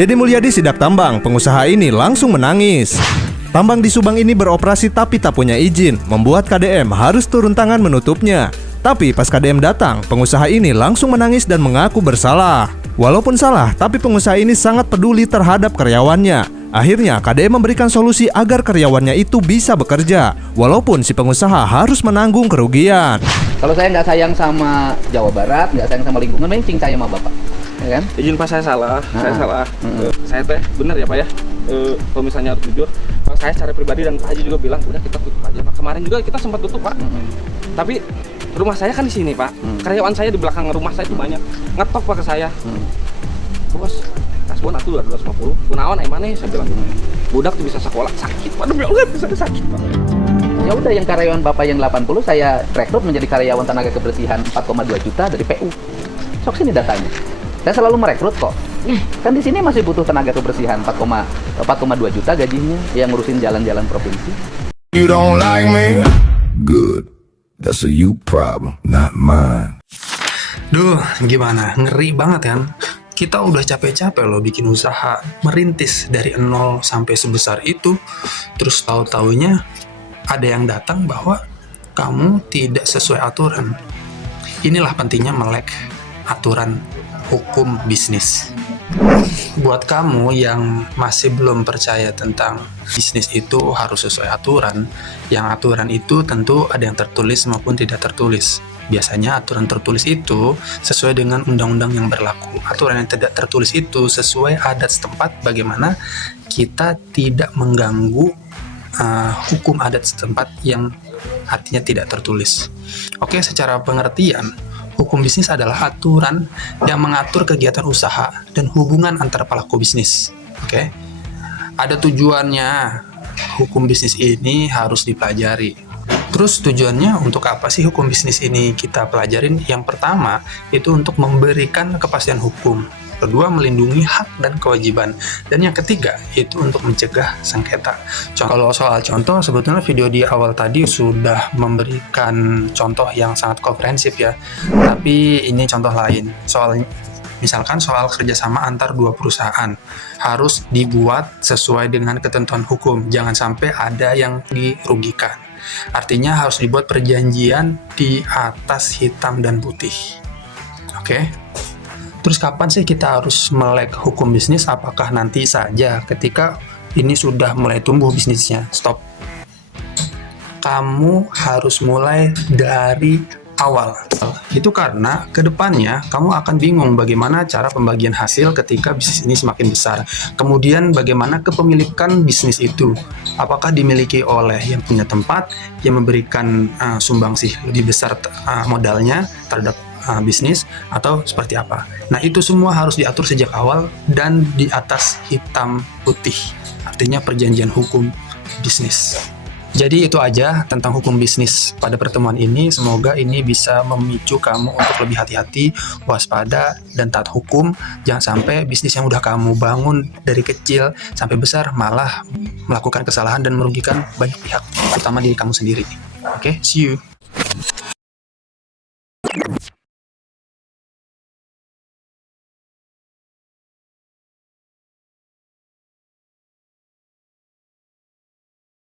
Deddy Mulyadi sidak tambang, pengusaha ini langsung menangis. Tambang di Subang ini beroperasi tapi tak punya izin, membuat KDM harus turun tangan menutupnya. Tapi pas KDM datang, pengusaha ini langsung menangis dan mengaku bersalah. Walaupun salah, tapi pengusaha ini sangat peduli terhadap karyawannya. Akhirnya KDM memberikan solusi agar karyawannya itu bisa bekerja, walaupun si pengusaha harus menanggung kerugian. Kalau saya nggak sayang sama Jawa Barat, nggak sayang sama lingkungan, mending sayang sama Bapak. Ya kan? Izin Pak, saya salah. Saya teh bener ya Pak ya. Kalau misalnya harus jujur, Pak, saya secara pribadi dan Pak Haji juga bilang udah kita tutup aja Pak. Kemarin juga kita sempat tutup Pak. Tapi rumah saya kan di sini Pak. Karyawan saya di belakang rumah saya itu banyak. Ngetok Pak ke saya. Bos, kasbon atuh 250. Kunaon mana saya bilang. Budak tuh bisa sekolah sakit Pak. Demi Allah bisa sakit Pak. Ya udah, yang karyawan Bapak yang 80 saya rekrut menjadi karyawan tenaga kebersihan 4,2 juta dari PU. Sok sini datanya. Saya selalu merekrut kok. Kan di sini masih butuh tenaga kebersihan 4,2 juta gajinya yang ngurusin jalan-jalan provinsi. You don't like me? Good. That's a you problem, not mine. Duh, gimana? Ngeri banget kan? Kita udah capek-capek loh bikin usaha, merintis dari nol sampai sebesar itu. Terus tahu-taunya ada yang datang bahwa kamu tidak sesuai aturan. Inilah pentingnya melek aturan hukum bisnis. Buat kamu yang masih belum percaya tentang bisnis itu harus sesuai aturan, yang aturan itu tentu ada yang tertulis maupun tidak tertulis. Biasanya aturan tertulis itu sesuai dengan undang-undang yang berlaku. Aturan yang tidak tertulis itu sesuai adat setempat, bagaimana kita tidak mengganggu hukum adat setempat yang artinya tidak tertulis. Oke, secara pengertian, hukum bisnis adalah aturan yang mengatur kegiatan usaha dan hubungan antara pelaku bisnis. Oke, ada tujuannya. Hukum bisnis ini harus dipelajari. Terus tujuannya untuk apa sih hukum bisnis ini kita pelajarin? Yang pertama itu untuk memberikan kepastian hukum. Kedua, melindungi hak dan kewajiban. Dan yang ketiga, itu untuk mencegah sengketa. Kalau soal contoh, sebetulnya video di awal tadi sudah memberikan contoh yang sangat komprehensif ya. Tapi ini contoh lain. Misalkan soal kerjasama antar dua perusahaan. Harus dibuat sesuai dengan ketentuan hukum. Jangan sampai ada yang dirugikan. Artinya harus dibuat perjanjian di atas hitam dan putih. Oke? Terus kapan sih kita harus melek hukum bisnis? Apakah nanti saja ketika ini sudah mulai tumbuh bisnisnya? Stop. Kamu harus mulai dari awal. Itu karena kedepannya kamu akan bingung bagaimana cara pembagian hasil ketika bisnis ini semakin besar. Kemudian bagaimana kepemilikan bisnis itu? Apakah dimiliki oleh yang punya tempat, yang memberikan sumbangsih lebih besar modalnya terhadap bisnis, atau seperti apa. Nah, itu semua harus diatur sejak awal dan di atas hitam putih. Artinya perjanjian hukum bisnis. Jadi itu aja tentang hukum bisnis pada pertemuan ini. Semoga ini bisa memicu kamu untuk lebih hati-hati, waspada, dan taat hukum. Jangan sampai bisnis yang udah kamu bangun dari kecil sampai besar malah melakukan kesalahan dan merugikan banyak pihak, terutama diri kamu sendiri. Oke, see you.